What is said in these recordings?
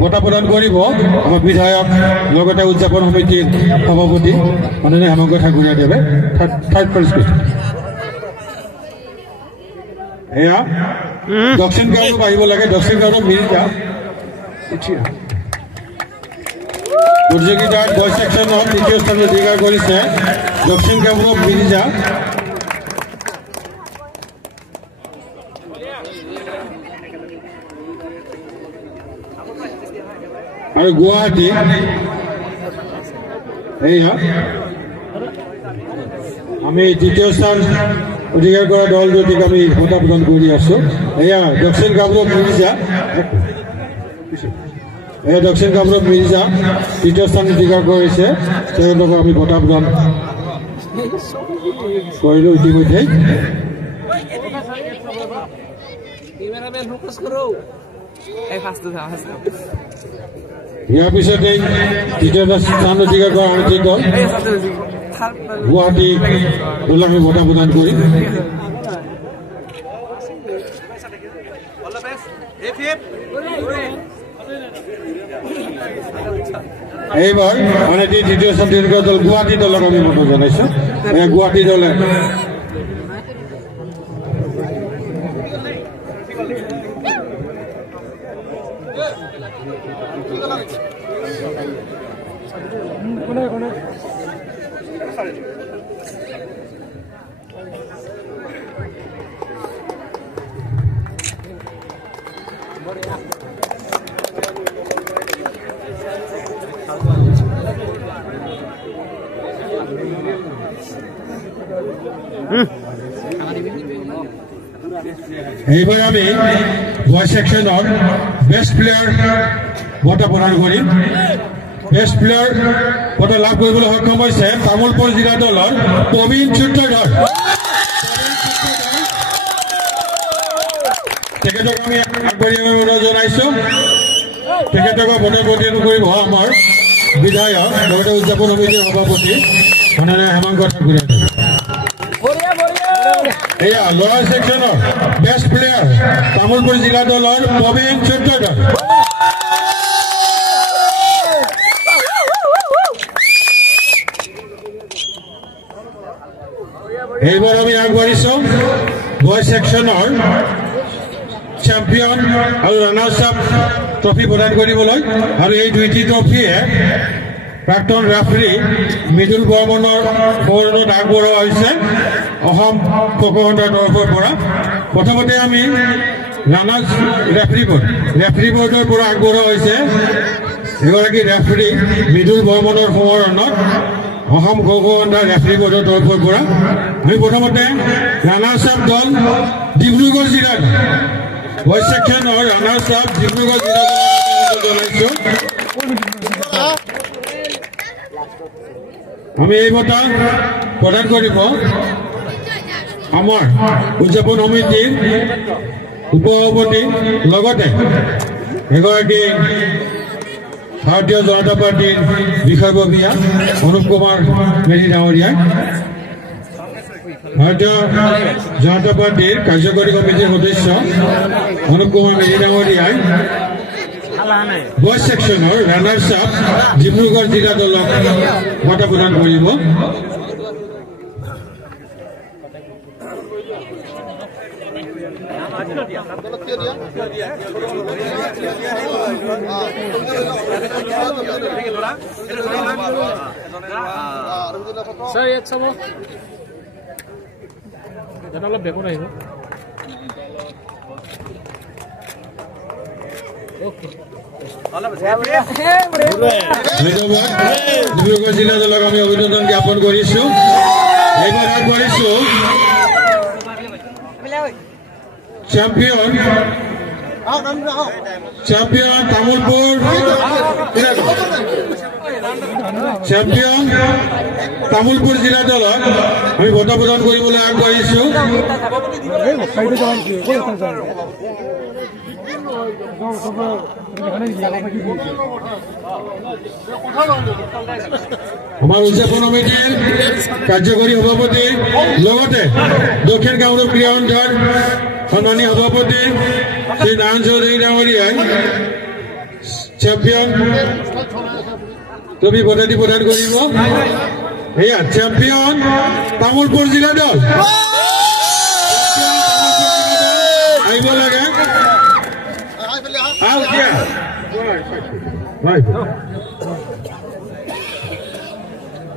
বঁটা প্ৰদান কৰিব আমাৰ বিধায়ক লগতে উদযাপন সমিতিৰ সভাপতি মাননীয় হেমন্ত ঠাকুৰীয়াদেৱে থাৰ্ড প্ৰেছ এয়া দক্ষিণ গাঁৱত আহিব লাগে দক্ষিণ গাঁৱত মিৰ্জা প্ৰতিযোগিতাত বয় ছেকশ্যনত তৃতীয় স্থান অধিকাৰ কৰিছে দক্ষিণ গাঁৱত মিৰ্জা আৰু গুৱাহাটী এয়া আমি তৃতীয় স্থান অধিকাৰ কৰা দল দুটিক আমি বঁটা প্ৰদান কৰি আছো এয়া দক্ষিণ কামৰূপ মিৰ্জা দক্ষিণ কামৰূপ মিৰ্জা তৃতীয় স্থান অধিকাৰ কৰিছে তেওঁলোকক আমি বঁটা প্ৰদান কৰিলো ইতিমধ্যে ইয়াৰ পিছতে তৃতীয় স্থান অধিকাৰ কৰা আনটি দল গুৱাহাটী দলক আমি বঁটা প্ৰদান কৰিম এইবাৰ মানে তৃতীয় স্থান দল গুৱাহাটী দলক আমি বঁটা জনাইছো গুৱাহাটী দলে এইবাৰ আমি বয় ছেকশ্যনৰ বেষ্ট প্লেয়াৰ বঁটা প্ৰদান কৰিম বেষ্ট প্লেয়াৰ বঁটা লাভ কৰিবলৈ সক্ষম হৈছে তামোলপুৰ জিলা দলৰ প্ৰবীণ সূত্ৰধৰ তেখেতক আমি আগবাঢ়ি অনুৰোধ জনাইছো তেখেতক বঁটা প্ৰদান কৰিব আমাৰ বিধায়ক লগতে উদযাপন সমিতিৰ সভাপতি মাননীয় হেমন্ত ঠাকুৰীয়াদেৱে এয়া লয়াৰ ছেকশ্যনৰ বেষ্ট প্লেয়াৰ তামোলপুৰ জিলা দলৰ প্ৰবীণ সূত্ৰধৰ এইবাৰ আমি আগবাঢ়িছো বয় ছেকশ্যনৰ চেম্পিয়ন আৰু ৰানাৰ্ছ আপ ট্ৰফি প্ৰদান কৰিবলৈ আৰু এই দুইটি ট্ৰফিয়ে প্ৰাক্তন ৰেফাৰী মৃদুল বৰ্মনৰ সৌৰণত আগবঢ়োৱা হৈছে অসম পকসন্থাৰ তৰফৰ পৰা প্ৰথমতে আমি ৰানাৰ্ছ ৰেফাৰী বৰ্ডৰ পৰা আগবঢ়োৱা হৈছে এগৰাকী ৰেফাৰী মৃদুল বৰ্মনৰ সৌৰণত অসম পকসন্থাৰ ৰেফাৰী বৰ্ডৰ তৰফৰ পৰা আমি প্ৰথমতে ৰানাৰ্ছ আপ দল ডিব্ৰুগড় জিলাৰ বয় ছেকশ্যনৰ ৰানাৰ্ছ আপ ডিব্ৰুগড় জিলা জনাইছো আমি এই বঁটা প্ৰদান কৰিব আমাৰ উদযাপন সমিতিৰ উপসভাপতি লগতে এগৰাকী ভাৰতীয় জনতা পাৰ্টিৰ বিষয়ববীয়া অনুপ কুমাৰ মেধি ডাঙৰীয়াই ভাৰতীয় জনতা পাৰ্টিৰ কাৰ্যকৰী কমিটিৰ সদস্য অনুপ কুমাৰ মেধি ডাঙৰীয়াই বয় ছেকশ্যনৰ ৰানাৰ্ছ আপ ডিব্ৰুগড় জিলা দলক বঁটা প্ৰদান কৰিব Sir, एक समो जन अलग बेको नहीं ओके ডিব্ৰুগড় জিলা দলক আমি অভিনন্দন জ্ঞাপন কৰিছো এইবাৰ আগবাঢ়িছো চেম্পিয়ন তামোলপুৰ তামোলপুৰ জিলা দলক আমি বঁটা প্ৰদান কৰিবলৈ আগবাঢ়িছো আমাৰ উদযাপন সমিতিৰ কাৰ্যকৰী সভাপতি লগতে দক্ষিণ কামৰূপ ক্ৰীড়া সন্থাৰ সন্মানীয় সভাপতি শ্ৰী নাৰায়ণ চৌধুৰী ডাঙৰীয়াই চ্যাম্পিয়ন ট্ৰফি বঁটাটি প্ৰদান কৰিব এয়া চ্যাম্পিয়ন তামুলপুৰ জিলা দল আহিব লাগে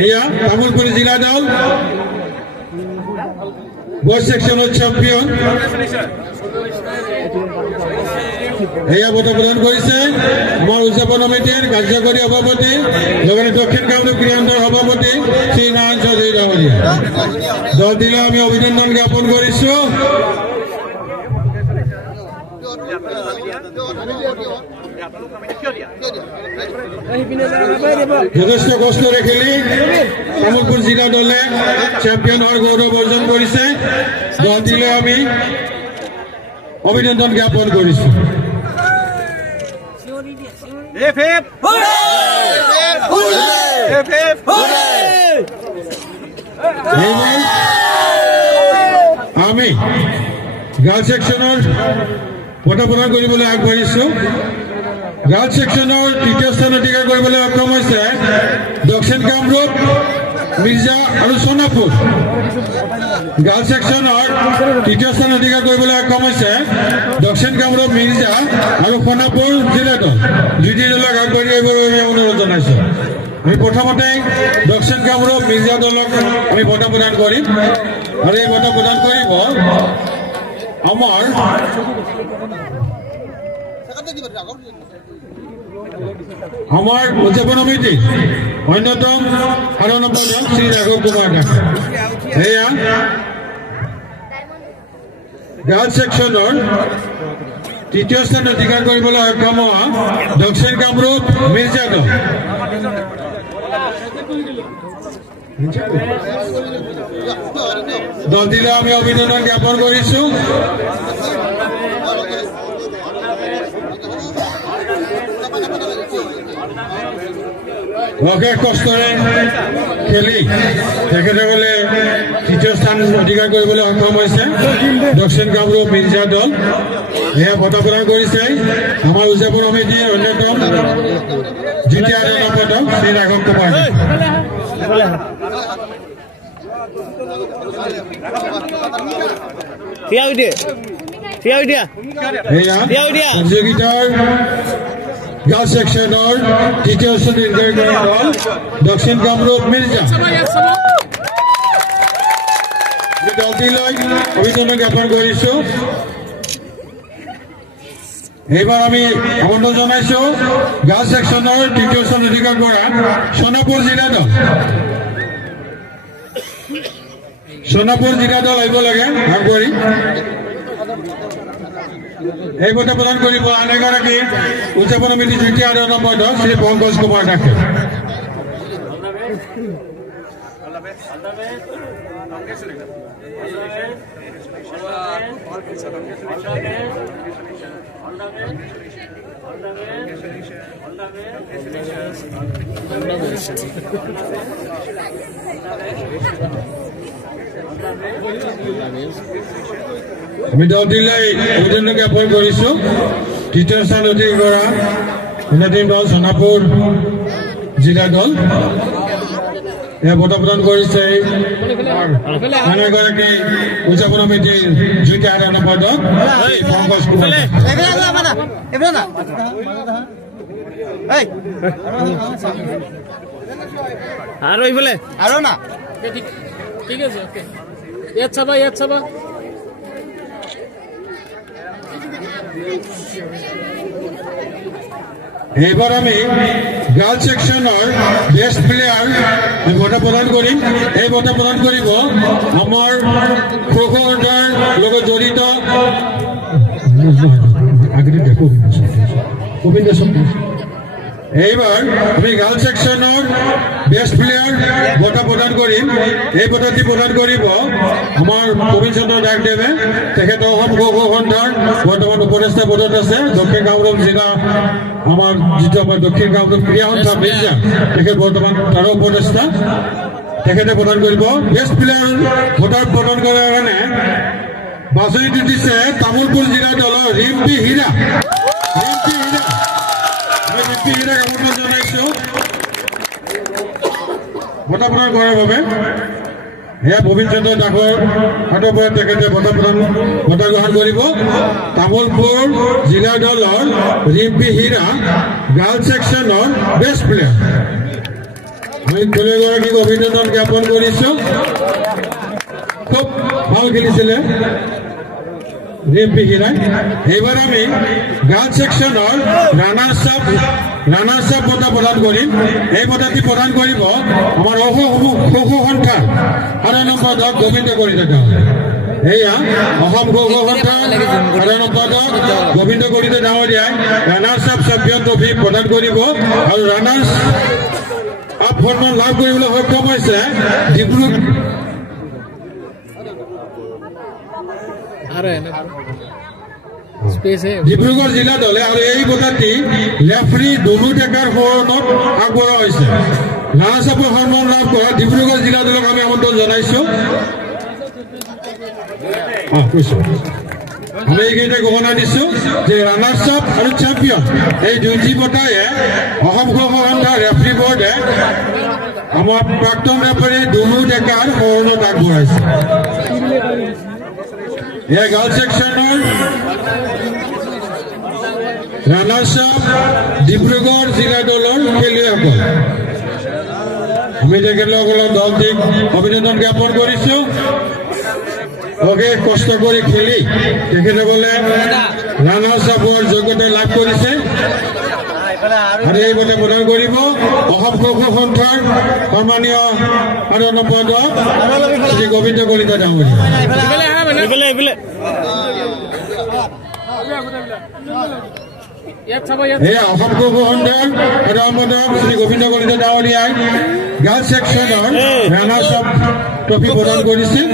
এয়া তামুলপুৰ জিলা দল বয়স সেকশনের চ্যাম্পিয়ন এয়া বঁটা প্রদান করেছে আমার উদযাপন সমিতির কার্যকরী সভাপতি দক্ষিণ কামরূপ ক্রীড়াঙ্গন সভাপতি শ্রী নারায়ণ চৌধুরী ডাঙৰীয়া দলটিলে আমি অভিনন্দন জ্ঞাপন কৰিছো যথেষ্ট কষ্টৰে খেলি তামুলপুৰ জিলা দলে চ্যাম্পিয়ন হওয়াৰ গৌৰব অৰ্জন কৰেছে দলটিলে আমি অভিনন্দন জ্ঞাপন কৰিছো আমি গাৰ্লস সেকশনেৰ বঁটা প্ৰদান কৰিবলৈ আগবাঢ়িছো গাৰ্লস সেকশনৰ তৃতীয় স্থান অধিকাৰ কৰিবলৈ সক্ষম হৈছে দক্ষিণ কামৰূপ মিৰ্জা আৰু সোনাপুৰ গাৰ্লস সেকশনৰ তৃতীয় স্থান অধিকাৰ কৰিবলৈ সক্ষম হৈছে দক্ষিণ কামৰূপ মিৰ্জা আৰু সোনাপুৰ জিলা দল দুটি দলক আগবাঢ়ি আহিবৰ বাবে অনুৰোধ জনাইছো আমি প্ৰথমতে দক্ষিণ কামৰূপ মিৰ্জা দলক আমি বঁটা প্ৰদান কৰিম আৰু এই বঁটা প্ৰদান কৰিব আমাৰ উদযাপন সমিতি অন্যতম 12 নম্বৰ দল শ্ৰী ৰাঘব কুমাৰ দাস এয়া গাৰ্লস সেকশনেৰ তৃতীয় স্থান অধিকাৰ কৰিবলৈ সক্ষম হোৱা দক্ষিণ কামৰূপ মিৰ্জা দল দলটিলে আমি অভিনন্দন জ্ঞাপন কৰিছো অশেষ কষ্টৰে খেলি তেখেতসকলে তৃতীয় স্থান অধিকাৰ কৰিবলৈ সক্ষম হৈছে দক্ষিণ কামৰূপ মিৰ্জা দল এয়া বঁটা প্ৰদান কৰিছে আমাৰ উদযাপন সমিতিৰ অন্যতম দ্বিতীয় পদক শ্ৰী ৰাঘৱ কুমাৰ প্ৰতিযোগিতাৰ গাৰ্লস সেকশনেৰ তৃতীয় শ্ৰেণীৰ দল দক্ষিণ কামৰূপ মিৰ্জা দলটিলৈ অভিনন্দন জ্ঞাপন কৰিছো এইবাৰ আমি আমন্ত্ৰণ জনাইছো গাৰ্লস সেকশনেৰ তৃতীয় স্থান অধিকাৰ কৰা সোনাপুৰ জিলা দল আহিব লাগে আগবাঢ়ি এই বঁটা প্ৰদান কৰিব আন এগৰাকী উদযাপন সমিতি তৃতীয় নম্বৰ দল শ্ৰী পংকজ কুমাৰ দাসে আমি দলটিলৈ অভিনন্দন জ্ঞাপন কৰিছো তৃতীয় স্থান অধিকাৰ কৰা অন্যতম দল সোনাপুৰ জিলা দল এয়া বঁটা প্ৰদান কৰিছে আন এগৰাকী উদযাপন সমিতিৰ দ্বিতীয় নম্বৰ দল পংকজ কুমাৰ আৰু এইফালে আৰু না ঠিক আছে ওকে ইয়াত চাবা এইবাৰ আমি গাৰ্লস সেকশনৰ বেষ্ট প্লেয়াৰ বঁটা প্ৰদান কৰিম এই বঁটা প্ৰদান কৰিব আমাৰ খোখোৰ লগত জড়িত গোবিন্দ এইবাৰ আমি গাৰ্লস সেকশনৰ বেষ্ট প্লেয়াৰ বঁটা প্ৰদান কৰিম এই বঁটাটি প্ৰদান কৰিব আমাৰ গোবিন্দ চন্দ্ৰ দাসদেৱে তেখেত অসম খো খো সন্থাৰ বৰ্তমান উপদেষ্টা পদত আছে দক্ষিণ কামৰূপ জিলা আমাৰ যিটো আমাৰ দক্ষিণ কামৰূপ ক্ৰীড়া সন্থা মিৰ্জা তেখেত বৰ্তমান তাৰ উপদেষ্টা তেখেতে প্ৰদান কৰিব বেষ্ট প্লেয়াৰ বঁটা প্ৰদান কৰাৰ কাৰণে বাছনিটো দিছে তামুলপুৰ জিলা দলৰ ৰিম্পী হীৰা ৰিম্পিহিৰাক আমন্ত্ৰণ জনাইছো বঁটা প্ৰদান কৰাৰ বাবে। এয়া ভৱিন চন্দ্ৰ দাসৰ হাতৰ পৰা তেখেতে বঁটা গ্ৰহণ কৰিব। তামোলপুৰ জিলা দলৰ ৰিম্পিহিৰা গাৰ্লছ ছেকশ্যনৰ বেষ্ট প্লেয়াৰ। আমি খেলুৱৈগৰাকীক অভিনন্দন জ্ঞাপন কৰিছো। খুব ভাল খেলিছিলে ৰিম্পিহিৰাই। এইবাৰ আমি গাৰ্লছ ছেকশ্যনৰ ৰানাৰ্ছ আপ বঁটা প্ৰদান কৰিম। এই বঁটাটি প্ৰদান কৰিব আমাৰ খো সন্থাৰ 7 সম্পাদক গোবিন্দ কলিতা ডাঙৰীয়া। এয়া অসম খো সন্থাৰ 7 সম্পাদক গোবিন্দ কলিতা ডাঙৰীয়াই ৰানাৰ্ছ আপ চেম্পিয়ন ট্ৰফি প্ৰদান কৰিব। আৰু ৰানাৰ্ছ আপ সন্মান লাভ কৰিবলৈ সক্ষম হৈছে ডিব্ৰুগড় জিলা দলে। আৰু এই বঁটাটি ৰেফাৰী দুলু ডেকাৰ সৰণত আগবঢ়োৱা হৈছে। ৰানাৰ্ছ আপৰ সন্মান লাভ কৰা ডিব্ৰুগড় জিলা দলক আমি আমন্ত্ৰণ জনাইছো। আমি এইকেইটা ঘোষণা দিছো যে ৰানাৰ্ছ আপ আৰু চেম্পিয়ন এই দুটি বঁটাই অসম খো সন্থা ৰেফাৰী বোৰ্ডে আমাৰ প্ৰাক্তন ৰেফাৰী দুলু ডেকাৰ সৰণত আগবঢ়াইছে। এয়া গাৰ্লছ ছেকশ্যনৰ ৰানাৰ্ছ আপ ডিব্ৰুগড় জিলা দলৰ খেলুৱৈসকল। আমি তেখেতসকলক দলটিক অভিনন্দন জ্ঞাপন কৰিছো। অশেষ কষ্ট কৰি খেলি তেখেতসকলে ৰানাৰ্ছ আপৰ যোগ্যতা লাভ কৰিছে। আৰু এই বঁটা প্ৰদান কৰিব অসম খো সন্থাৰ সন্মানীয় 7 সম্পাদক শ্ৰী গোবিন্দ কলিতা ডাঙৰীয়া। এয়া অসম খো সন্থাৰ 7 সম্পাদক শ্ৰী গোবিন্দ কলিতা ডাঙৰীয়াই গাৰ্লছ ছেকশ্যনৰ ৰানাৰ্ছ আপ ট্ৰফি প্ৰদান কৰিছিল।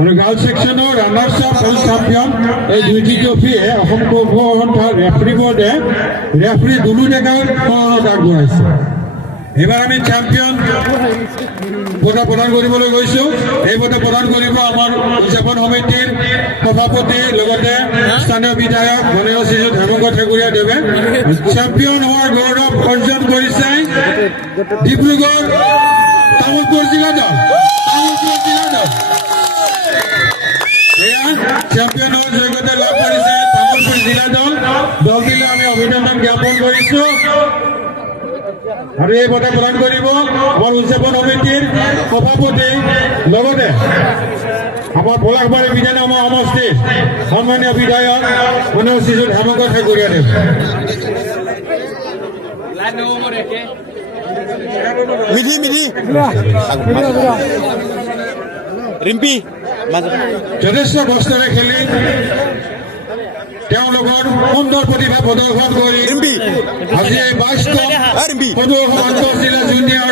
আৰু গাৰ্লছ ছেকশ্যনৰ ৰানাৰ্ছ আপ আৰু চেম্পিয়ন এই দুটি ট্ৰফিয়ে অসম খো সন্থাৰ ৰেফাৰী বোৰ্ডে ৰেফাৰী দুলু ডেকাৰ সৰণত আগবঢ়াইছে। এইবাৰ আমি চেম্পিয়ন বঁটা প্ৰদান কৰিবলৈ গৈছো। এই বঁটা প্ৰদান কৰিব আমাৰ উদযাপন সমিতিৰ সভাপতি লগতে স্থানীয় বিধায়ক মাননীয় শ্ৰীযুত হেমন্ত ঠাকুৰীয়া দেৱে। চেম্পিয়ন হোৱাৰ গৌৰৱ অৰ্জন কৰিছে ডিব্ৰুগড় তামোলপুৰ জিলা দল। এয়া চেম্পিয়নৰ যোগ্যতা লাভ কৰিছে তামোলপুৰ জিলা দল। দলটিলৈ আমি অভিনন্দন জ্ঞাপন কৰিছো। আৰু এই বঁটা প্ৰদান কৰিব আমাৰ উদযাপন সমিতিৰ সভাপতি লগতে আমাৰ পলাশবাৰী বিধানসভা সমষ্টিৰ সন্মানীয় বিধায়ক মাননীয় শ্ৰীযুত হেমন্ত ঠাকুৰীয়া দেৱ। ৰিম্পি যথেষ্ট কষ্টৰে খেলি তেওঁলোকৰ সুন্দৰ প্ৰতিভা প্ৰদৰ্শন কৰি আজি এই 22তম আন্তঃজিলা জুনিয়ৰ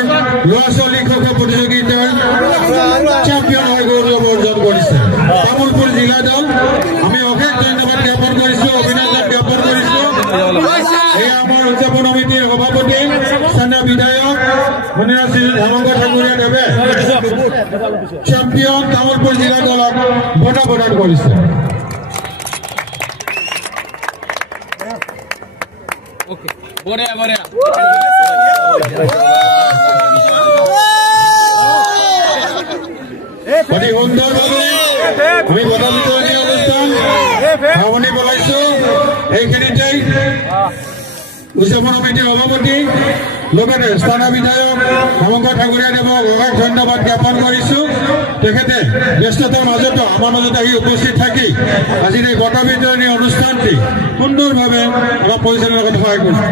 ল'ৰা ছোৱালী খো খো প্ৰতিযোগিতাৰ চেম্পিয়ন হৈ গৌৰৱ অৰ্জন কৰিছে তামোলপুৰ জিলা দল। আমি অশেষ ধন্যবাদ জ্ঞাপন কৰিছো, অভিনন্দন জ্ঞাপন কৰিছো। এয়া আমাৰ উদযাপন সমিতিৰ সভাপতি স্থানীয় বিধায়ক মাননীয় শ্ৰীযুত হেমন্ত ঠাকুৰীয়া দেৱে চেম্পিয়ন তামোলপুৰ জিলা দলক বঁটা প্ৰদান কৰিছে। অতি সুন্দৰভাৱে আমি বঁটা বিতৰণী অনুষ্ঠান সামৰণি পেলাইছো। এইখিনিতেই উদযাপন সমিতিৰ সভাপতি লগতে স্থানীয় বিধায়ক হেমন্ত ঠাকুৰীয়া দেৱক অশেষ ধন্যবাদ জ্ঞাপন কৰিছো। তেখেতে ব্যস্ততাৰ মাজতো আমাৰ মাজত আহি উপস্থিত থাকি আজিৰ এই বঁটা বিতৰণী অনুষ্ঠানটি সুন্দৰভাৱে আমাক পৰিচালনা কৰাত সহায় কৰিছে।